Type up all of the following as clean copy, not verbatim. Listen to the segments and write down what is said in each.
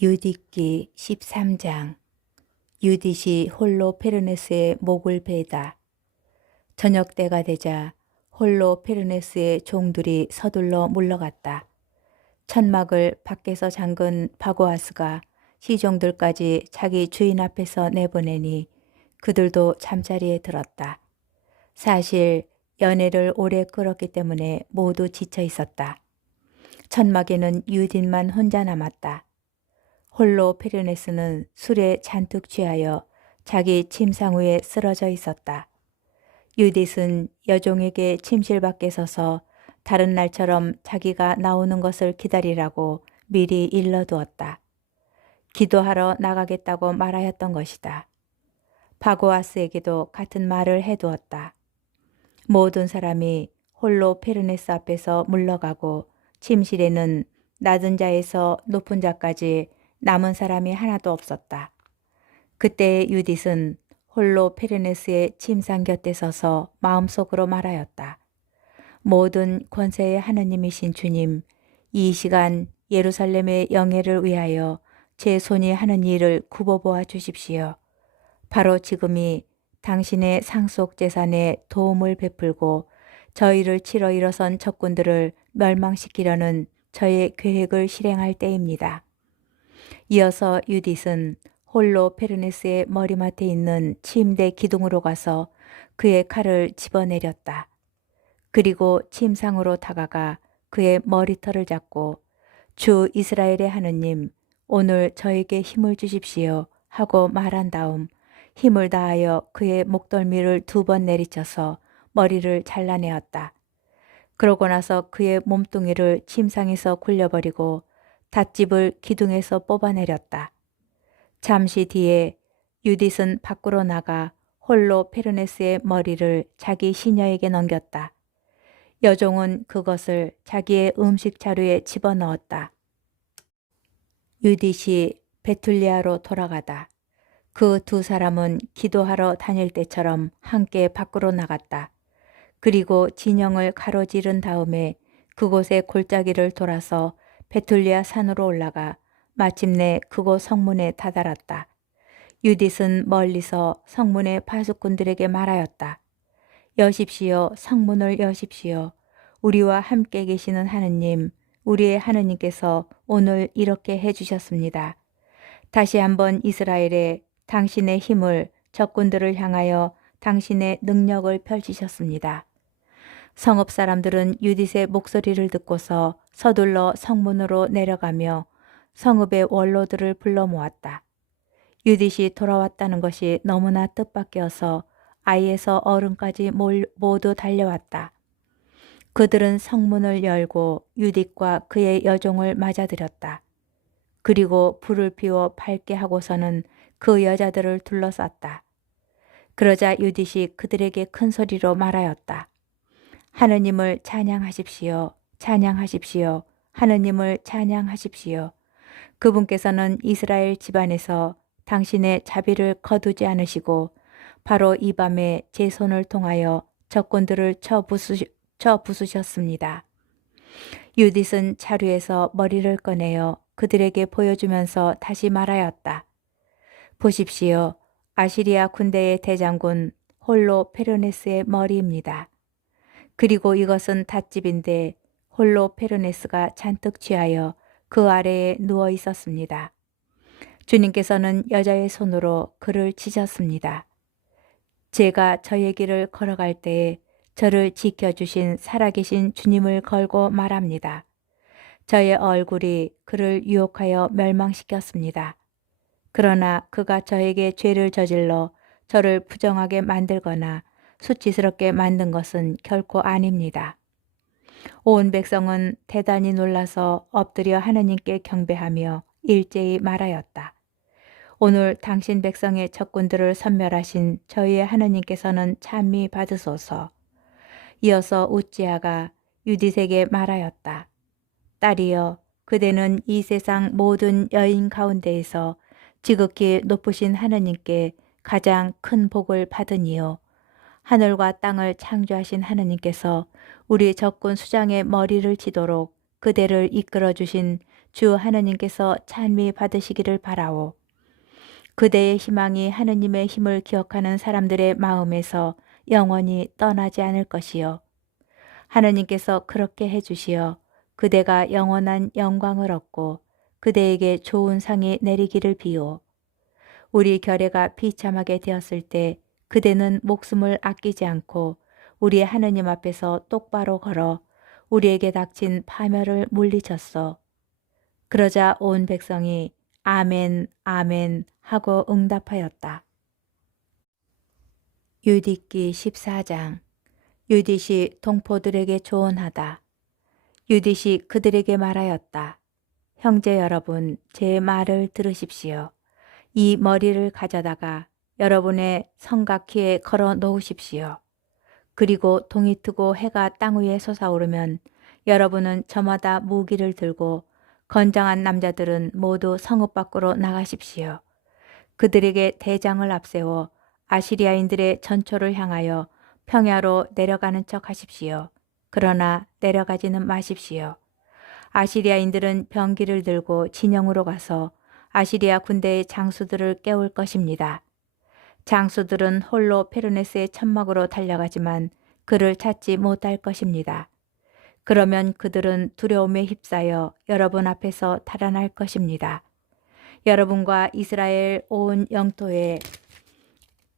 유디기 13장. 유딧이 홀로페르네스의 목을 베다. 저녁 때가 되자 홀로페르네스의 종들이 서둘러 물러갔다. 천막을 밖에서 잠근 바고아스가 시종들까지 자기 주인 앞에서 내보내니 그들도 잠자리에 들었다. 사실 연애를 오래 끌었기 때문에 모두 지쳐 있었다. 천막에는 유딧만 혼자 남았다. 홀로페르네스는 술에 잔뜩 취하여 자기 침상 위에 쓰러져 있었다. 유딧은 여종에게 침실 밖에 서서 다른 날처럼 자기가 나오는 것을 기다리라고 미리 일러두었다. 기도하러 나가겠다고 말하였던 것이다. 바고아스에게도 같은 말을 해두었다. 모든 사람이 홀로페르네스 앞에서 물러가고 침실에는 낮은 자에서 높은 자까지 남은 사람이 하나도 없었다. 그때 유딧은 홀로페르네스의 침상 곁에 서서 마음속으로 말하였다. 모든 권세의 하느님이신 주님, 이 시간 예루살렘의 영예를 위하여 제 손이 하는 일을 굽어보아 주십시오. 바로 지금이 당신의 상속 재산에 도움을 베풀고 저희를 치러 일어선 적군들을 멸망시키려는 저의 계획을 실행할 때입니다. 이어서 유딧은 홀로페르네스의 머리맡에 있는 침대 기둥으로 가서 그의 칼을 집어내렸다. 그리고 침상으로 다가가 그의 머리털을 잡고 주 이스라엘의 하느님, 오늘 저에게 힘을 주십시오 하고 말한 다음 힘을 다하여 그의 목덜미를 2번 내리쳐서 머리를 잘라내었다. 그러고 나서 그의 몸뚱이를 침상에서 굴려버리고 닷집을 기둥에서 뽑아내렸다. 잠시 뒤에 유딧은 밖으로 나가 홀로페르네스의 머리를 자기 시녀에게 넘겼다. 여종은 그것을 자기의 음식 자루에 집어넣었다. 유딧이 베툴리아로 돌아가다. 그 2 사람은 기도하러 다닐 때처럼 함께 밖으로 나갔다. 그리고 진영을 가로지른 다음에 그곳의 골짜기를 돌아서 베툴리아 산으로 올라가 마침내 그곳 성문에 다다랐다. 유딧은 멀리서 성문의 파수꾼들에게 말하였다. 여십시오, 성문을 여십시오. 우리와 함께 계시는 하느님, 우리의 하느님께서 오늘 이렇게 해주셨습니다. 다시 한번 이스라엘에 당신의 힘을 적군들을 향하여 당신의 능력을 펼치셨습니다. 성읍 사람들은 유딧의 목소리를 듣고서 서둘러 성문으로 내려가며 성읍의 원로들을 불러 모았다. 유딧이 돌아왔다는 것이 너무나 뜻밖이어서 아이에서 어른까지 모두 달려왔다. 그들은 성문을 열고 유딧과 그의 여종을 맞아들였다. 그리고 불을 피워 밝게 하고서는 그 여자들을 둘러쌌다. 그러자 유딧이 그들에게 큰 소리로 말하였다. 하느님을 찬양하십시오. 찬양하십시오. 하느님을 찬양하십시오. 그분께서는 이스라엘 집안에서 당신의 자비를 거두지 않으시고 바로 이 밤에 제 손을 통하여 적군들을 쳐 부수셨습니다. 유딧은 자루에서 머리를 꺼내어 그들에게 보여주면서 다시 말하였다. 보십시오. 아시리아 군대의 대장군 홀로페르네스의 머리입니다. 그리고 이것은 닷집인데 홀로페르네스가 잔뜩 취하여 그 아래에 누워 있었습니다. 주님께서는 여자의 손으로 그를 치셨습니다. 제가 저의 길을 걸어갈 때에 저를 지켜주신 살아계신 주님을 걸고 말합니다. 저의 얼굴이 그를 유혹하여 멸망시켰습니다. 그러나 그가 저에게 죄를 저질러 저를 부정하게 만들거나 수치스럽게 만든 것은 결코 아닙니다. 온 백성은 대단히 놀라서 엎드려 하느님께 경배하며 일제히 말하였다. 오늘 당신 백성의 적군들을 섬멸하신 저희의 하느님께서는 찬미 받으소서. 이어서 우찌아가 유딧에게 말하였다. 딸이여, 그대는 이 세상 모든 여인 가운데에서 지극히 높으신 하느님께 가장 큰 복을 받으니요. 하늘과 땅을 창조하신 하느님께서 우리 적군 수장의 머리를 치도록 그대를 이끌어 주신 주 하느님께서 찬미 받으시기를 바라오. 그대의 희망이 하느님의 힘을 기억하는 사람들의 마음에서 영원히 떠나지 않을 것이요. 하느님께서 그렇게 해주시어 그대가 영원한 영광을 얻고 그대에게 좋은 상이 내리기를 비오. 우리 결례가 비참하게 되었을 때 그대는 목숨을 아끼지 않고 우리의 하느님 앞에서 똑바로 걸어 우리에게 닥친 파멸을 물리쳤소. 그러자 온 백성이 아멘, 아멘 하고 응답하였다. 유디기 14장. 유딧이 동포들에게 조언하다. 유딧이 그들에게 말하였다. 형제 여러분, 제 말을 들으십시오. 이 머리를 가져다가 여러분의 성곽키에 걸어 놓으십시오. 그리고 동이 트고 해가 땅 위에 솟아오르면 여러분은 저마다 무기를 들고 건장한 남자들은 모두 성읍 밖으로 나가십시오. 그들에게 대장을 앞세워 아시리아인들의 전초를 향하여 평야로 내려가는 척 하십시오. 그러나 내려가지는 마십시오. 아시리아인들은 병기를 들고 진영으로 가서 아시리아 군대의 장수들을 깨울 것입니다. 장수들은 홀로 페르네스의 천막으로 달려가지만 그를 찾지 못할 것입니다. 그러면 그들은 두려움에 휩싸여 여러분 앞에서 달아날 것입니다. 여러분과 이스라엘 온 영토에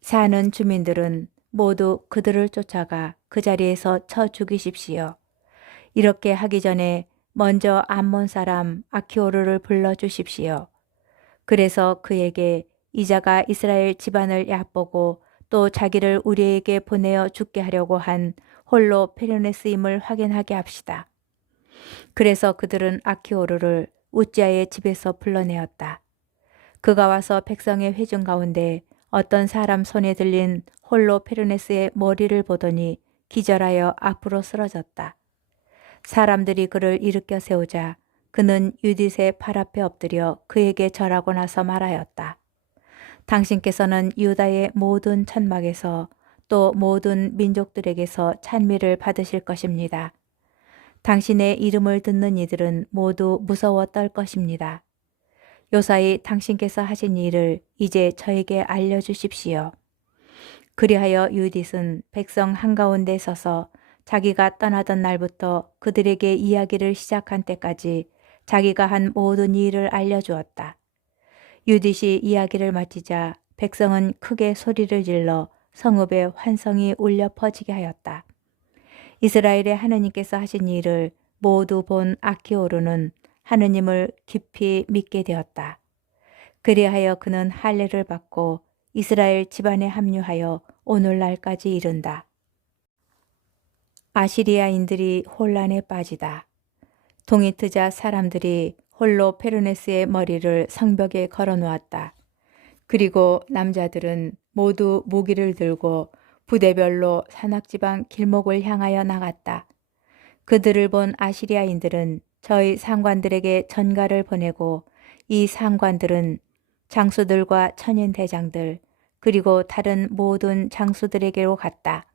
사는 주민들은 모두 그들을 쫓아가 그 자리에서 쳐 죽이십시오. 이렇게 하기 전에 먼저 암몬 사람 아키오르를 불러주십시오. 그래서 그에게 이자가 이스라엘 집안을 얕보고 또 자기를 우리에게 보내어 죽게 하려고 한 홀로 페르네스임을 확인하게 합시다. 그래서 그들은 아키오르를 우찌아의 집에서 불러내었다. 그가 와서 백성의 회중 가운데 어떤 사람 손에 들린 홀로 페르네스의 머리를 보더니 기절하여 앞으로 쓰러졌다. 사람들이 그를 일으켜 세우자 그는 유딧의 팔 앞에 엎드려 그에게 절하고 나서 말하였다. 당신께서는 유다의 모든 천막에서 또 모든 민족들에게서 찬미를 받으실 것입니다. 당신의 이름을 듣는 이들은 모두 무서워 떨 것입니다. 요사이 당신께서 하신 일을 이제 저에게 알려주십시오. 그리하여 유딧은 백성 한가운데 서서 자기가 떠나던 날부터 그들에게 이야기를 시작한 때까지 자기가 한 모든 일을 알려주었다. 유딧이 이야기를 마치자 백성은 크게 소리를 질러 성읍에 환성이 울려 퍼지게 하였다. 이스라엘의 하느님께서 하신 일을 모두 본 아키오르는 하느님을 깊이 믿게 되었다. 그리하여 그는 할례를 받고 이스라엘 집안에 합류하여 오늘날까지 이른다. 아시리아인들이 혼란에 빠지다. 동이 트자 사람들이 홀로 페르네스의 머리를 성벽에 걸어 놓았다. 그리고 남자들은 모두 무기를 들고 부대별로 산악지방 길목을 향하여 나갔다. 그들을 본 아시리아인들은 저희 상관들에게 전가를 보내고 이 상관들은 장수들과 천인 대장들 그리고 다른 모든 장수들에게로 갔다.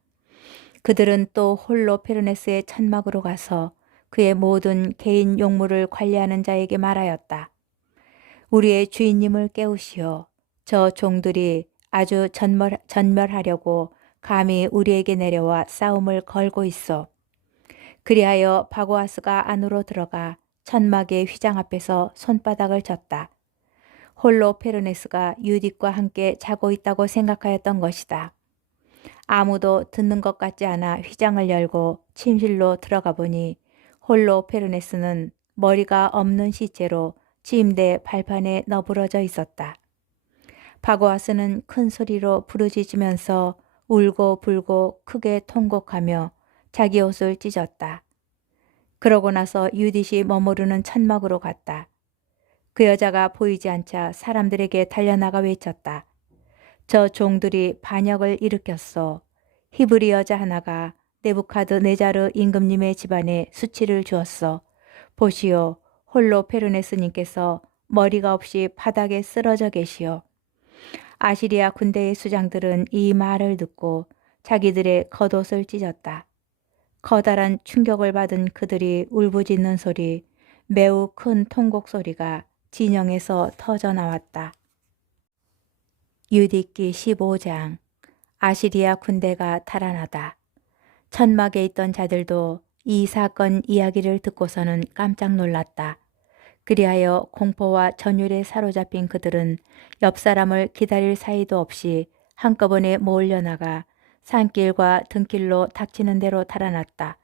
그들은 또 홀로 페르네스의 천막으로 가서 그의 모든 개인 용무를 관리하는 자에게 말하였다. 우리의 주인님을 깨우시오. 저 종들이 아주 전멸하려고 감히 우리에게 내려와 싸움을 걸고 있어. 그리하여 바고아스가 안으로 들어가 천막의 휘장 앞에서 손바닥을 쳤다. 홀로 페르네스가 유딧과 함께 자고 있다고 생각하였던 것이다. 아무도 듣는 것 같지 않아 휘장을 열고 침실로 들어가 보니 홀로 페르네스는 머리가 없는 시체로 침대 발판에 너부러져 있었다. 바고아스는 큰 소리로 부르짖으면서 울고 불고 크게 통곡하며 자기 옷을 찢었다. 그러고 나서 유딧이 머무르는 천막으로 갔다. 그 여자가 보이지 않자 사람들에게 달려나가 외쳤다. 저 종들이 반역을 일으켰소. 히브리 여자 하나가 네부카드네자르 임금님의 집안에 수치를 주었소. 보시오, 홀로 페르네스님께서 머리가 없이 바닥에 쓰러져 계시오. 아시리아 군대의 수장들은 이 말을 듣고 자기들의 겉옷을 찢었다. 커다란 충격을 받은 그들이 울부짖는 소리, 매우 큰 통곡 소리가 진영에서 터져 나왔다. 유디기 15장. 아시리아 군대가 달아나다. 천막에 있던 자들도 이 사건 이야기를 듣고서는 깜짝 놀랐다. 그리하여 공포와 전율에 사로잡힌 그들은 옆 사람을 기다릴 사이도 없이 한꺼번에 몰려나가 산길과 등길로 닥치는 대로 달아났다.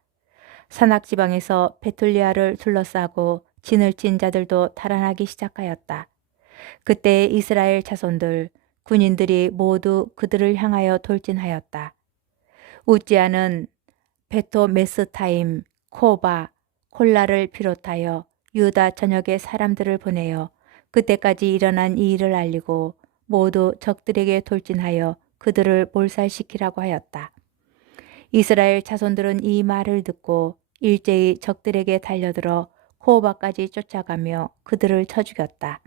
산악지방에서 베툴리아를 둘러싸고 진을 친 자들도 달아나기 시작하였다. 그때 이스라엘 자손들, 군인들이 모두 그들을 향하여 돌진하였다. 우찌아는 베토메스타임, 코바, 콜라를 비롯하여 유다 전역의 사람들을 보내어 그때까지 일어난 이 일을 알리고 모두 적들에게 돌진하여 그들을 몰살시키라고 하였다. 이스라엘 자손들은 이 말을 듣고 일제히 적들에게 달려들어 코바까지 쫓아가며 그들을 쳐 죽였다.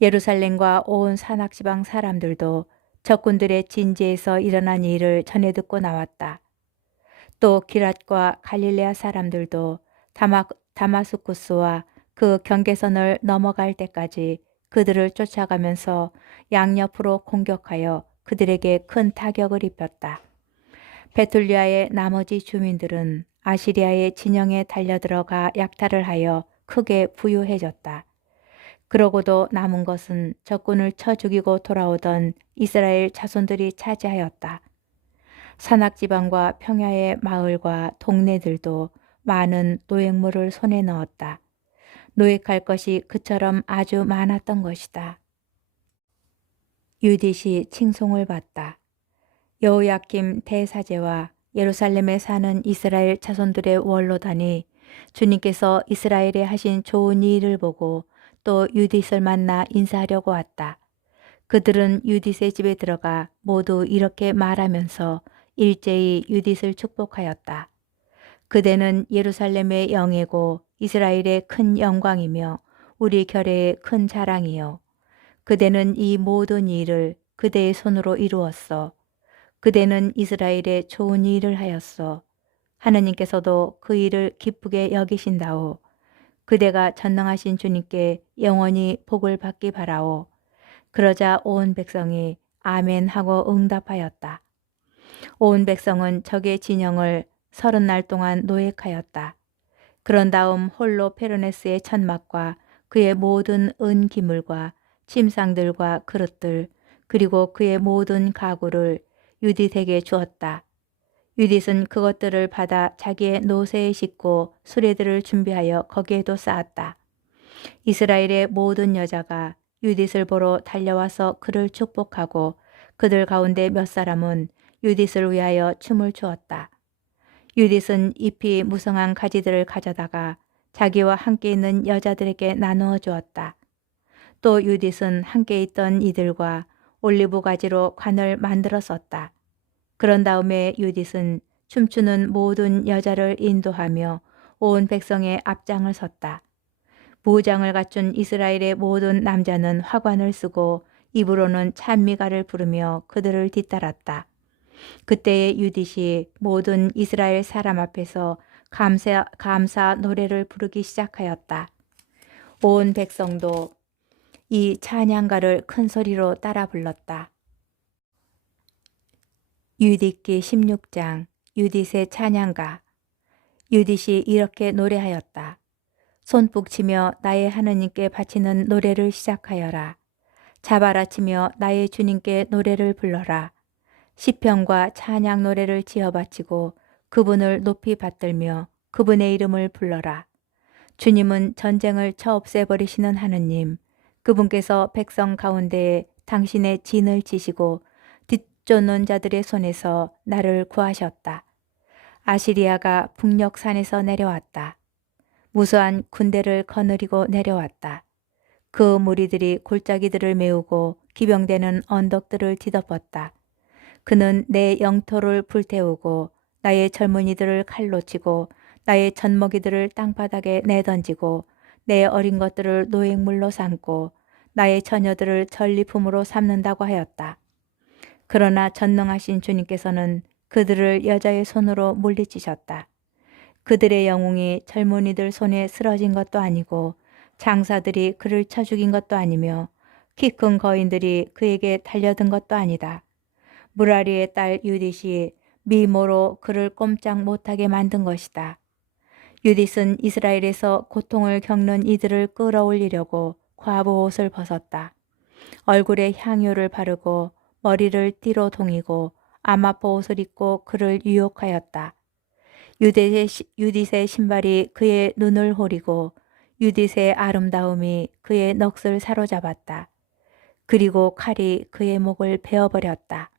예루살렘과 온 산악지방 사람들도 적군들의 진지에서 일어난 일을 전해 듣고 나왔다. 또 기랏과 갈릴레아 사람들도 다마스쿠스와 그 경계선을 넘어갈 때까지 그들을 쫓아가면서 양옆으로 공격하여 그들에게 큰 타격을 입혔다. 베툴리아의 나머지 주민들은 아시리아의 진영에 달려들어가 약탈을 하여 크게 부유해졌다. 그러고도 남은 것은 적군을 쳐 죽이고 돌아오던 이스라엘 자손들이 차지하였다. 산악지방과 평야의 마을과 동네들도 많은 노획물을 손에 넣었다. 노획할 것이 그처럼 아주 많았던 것이다. 유딧이 칭송을 받다. 여호야김 대사제와 예루살렘에 사는 이스라엘 자손들의 원로단이 주님께서 이스라엘에 하신 좋은 일을 보고 또 유딧을 만나 인사하려고 왔다. 그들은 유딧의 집에 들어가 모두 이렇게 말하면서 일제히 유딧을 축복하였다. 그대는 예루살렘의 영예고 이스라엘의 큰 영광이며 우리 결의의 큰 자랑이요. 그대는 이 모든 일을 그대의 손으로 이루었어. 그대는 이스라엘에 좋은 일을 하였어. 하느님께서도 그 일을 기쁘게 여기신다오. 그대가 전능하신 주님께 영원히 복을 받기 바라오. 그러자 온 백성이 아멘 하고 응답하였다. 온 백성은 적의 진영을 30날 동안 노획하였다. 그런 다음 홀로 페르네스의 천막과 그의 모든 은 기물과 침상들과 그릇들 그리고 그의 모든 가구를 유딧에게 주었다. 유딧은 그것들을 받아 자기의 노새에 싣고 수레들을 준비하여 거기에도 쌓았다. 이스라엘의 모든 여자가 유딧을 보러 달려와서 그를 축복하고 그들 가운데 몇 사람은 유딧을 위하여 춤을 추었다. 유딧은 잎이 무성한 가지들을 가져다가 자기와 함께 있는 여자들에게 나누어 주었다. 또 유딧은 함께 있던 이들과 올리브 가지로 관을 만들어 썼다. 그런 다음에 유딧은 춤추는 모든 여자를 인도하며 온 백성의 앞장을 섰다. 무장을 갖춘 이스라엘의 모든 남자는 화관을 쓰고 입으로는 찬미가를 부르며 그들을 뒤따랐다. 그때의 유딧이 모든 이스라엘 사람 앞에서 감사 노래를 부르기 시작하였다. 온 백성도 이 찬양가를 큰 소리로 따라 불렀다. 유딧기 16장. 유딧의 찬양가. 유딧이 이렇게 노래하였다. 손뼉치며 나의 하느님께 바치는 노래를 시작하여라. 자바라치며 나의 주님께 노래를 불러라. 시편과 찬양 노래를 지어 바치고 그분을 높이 받들며 그분의 이름을 불러라. 주님은 전쟁을 쳐 없애버리시는 하느님, 그분께서 백성 가운데에 당신의 진을 지시고 뒤쫓는 자들의 손에서 나를 구하셨다. 아시리아가 북녘산에서 내려왔다. 무수한 군대를 거느리고 내려왔다. 그 무리들이 골짜기들을 메우고 기병대는 언덕들을 뒤덮었다. 그는 내 영토를 불태우고 나의 젊은이들을 칼로 치고 나의 젖먹이들을 땅바닥에 내던지고 내 어린 것들을 노획물로 삼고 나의 처녀들을 전리품으로 삼는다고 하였다. 그러나 전능하신 주님께서는 그들을 여자의 손으로 물리치셨다. 그들의 영웅이 젊은이들 손에 쓰러진 것도 아니고 장사들이 그를 쳐 죽인 것도 아니며 키 큰 거인들이 그에게 달려든 것도 아니다. 무라리의 딸 유딧이 미모로 그를 꼼짝 못하게 만든 것이다. 유딧은 이스라엘에서 고통을 겪는 이들을 끌어올리려고 과부 옷을 벗었다. 얼굴에 향유를 바르고 머리를 띠로 동이고 아마포 옷을 입고 그를 유혹하였다. 유딧의 신발이 그의 눈을 호리고 유딧의 아름다움이 그의 넋을 사로잡았다. 그리고 칼이 그의 목을 베어버렸다.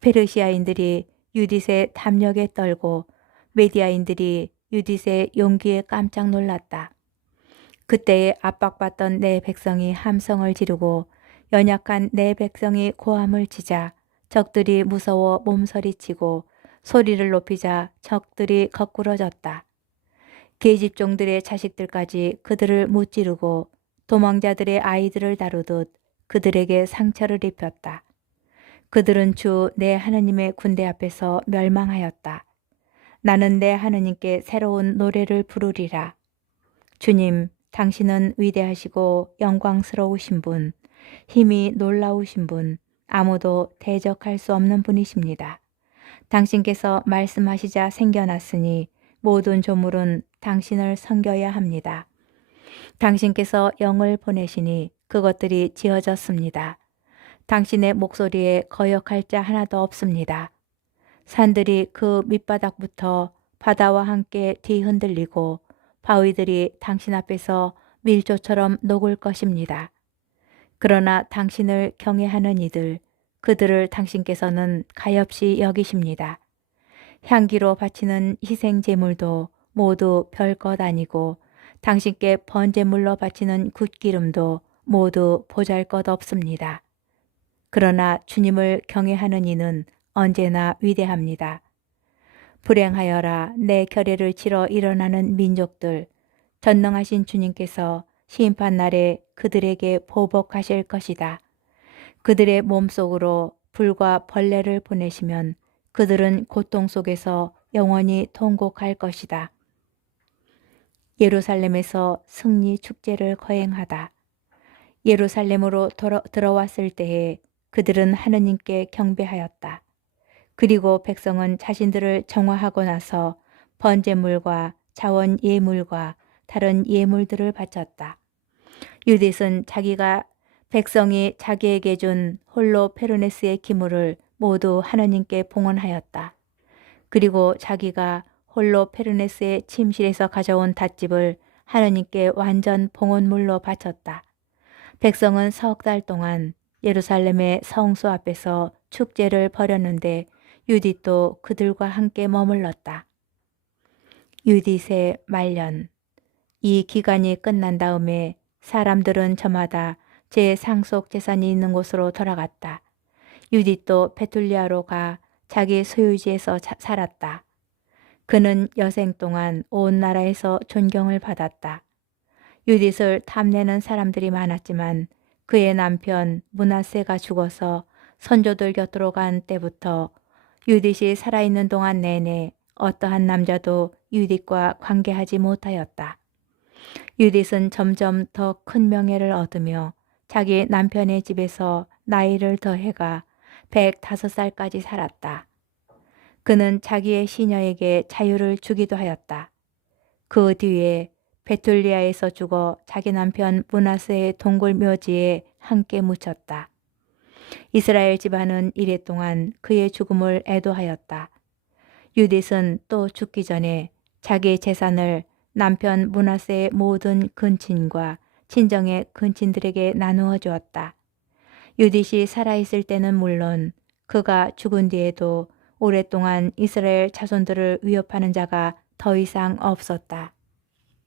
페르시아인들이 유딧의 담력에 떨고 메디아인들이 유딧의 용기에 깜짝 놀랐다. 그때에 압박받던 내 백성이 함성을 지르고 연약한 내 백성이 고함을 치자 적들이 무서워 몸서리치고 소리를 높이자 적들이 거꾸러졌다. 계집종들의 자식들까지 그들을 무찌르고 도망자들의 아이들을 다루듯 그들에게 상처를 입혔다. 그들은 주 내 하느님의 군대 앞에서 멸망하였다. 나는 내 하느님께 새로운 노래를 부르리라. 주님, 당신은 위대하시고 영광스러우신 분, 힘이 놀라우신 분, 아무도 대적할 수 없는 분이십니다. 당신께서 말씀하시자 생겨났으니 모든 조물은 당신을 섬겨야 합니다. 당신께서 영을 보내시니 그것들이 지어졌습니다. 당신의 목소리에 거역할 자 하나도 없습니다. 산들이 그 밑바닥부터 바다와 함께 뒤흔들리고 바위들이 당신 앞에서 밀조처럼 녹을 것입니다. 그러나 당신을 경외하는 이들, 그들을 당신께서는 가엾이 여기십니다. 향기로 바치는 희생 제물도 모두 별것 아니고 당신께 번제물로 바치는 굿기름도 모두 보잘것 없습니다. 그러나 주님을 경외하는 이는 언제나 위대합니다. 불행하여라 내 결례를 치러 일어나는 민족들, 전능하신 주님께서 심판날에 그들에게 보복하실 것이다. 그들의 몸속으로 불과 벌레를 보내시면 그들은 고통 속에서 영원히 통곡할 것이다. 예루살렘에서 승리 축제를 거행하다. 예루살렘으로 들어왔을 때에 그들은 하느님께 경배하였다. 그리고 백성은 자신들을 정화하고 나서 번제물과 자원 예물과 다른 예물들을 바쳤다. 유딧은 자기가 백성이 자기에게 준 홀로 페르네스의 기물을 모두 하느님께 봉헌하였다. 그리고 자기가 홀로 페르네스의 침실에서 가져온 닷집을 하느님께 완전 봉헌물로 바쳤다. 백성은 석 달 동안 예루살렘의 성수 앞에서 축제를 벌였는데 유딧도 그들과 함께 머물렀다. 유딧의 말년. 이 기간이 끝난 다음에 사람들은 저마다 제 상속 재산이 있는 곳으로 돌아갔다. 유딧도 베툴리아로 가 자기 소유지에서 살았다. 그는 여생 동안 온 나라에서 존경을 받았다. 유딧을 탐내는 사람들이 많았지만 그의 남편 므낫세가 죽어서 선조들 곁으로 간 때부터 유딧이 살아있는 동안 내내 어떠한 남자도 유딧과 관계하지 못하였다. 유딧은 점점 더 큰 명예를 얻으며 자기 남편의 집에서 나이를 더해가 105살까지 살았다. 그는 자기의 시녀에게 자유를 주기도 하였다. 그 뒤에 베툴리아에서 죽어 자기 남편 므낫세의 동굴 묘지에 함께 묻혔다. 이스라엘 집안은 이랫동안 그의 죽음을 애도하였다. 유딧은 또 죽기 전에 자기 재산을 남편 므낫세의 모든 근친과 친정의 근친들에게 나누어 주었다. 유딧이 살아있을 때는 물론 그가 죽은 뒤에도 오랫동안 이스라엘 자손들을 위협하는 자가 더 이상 없었다.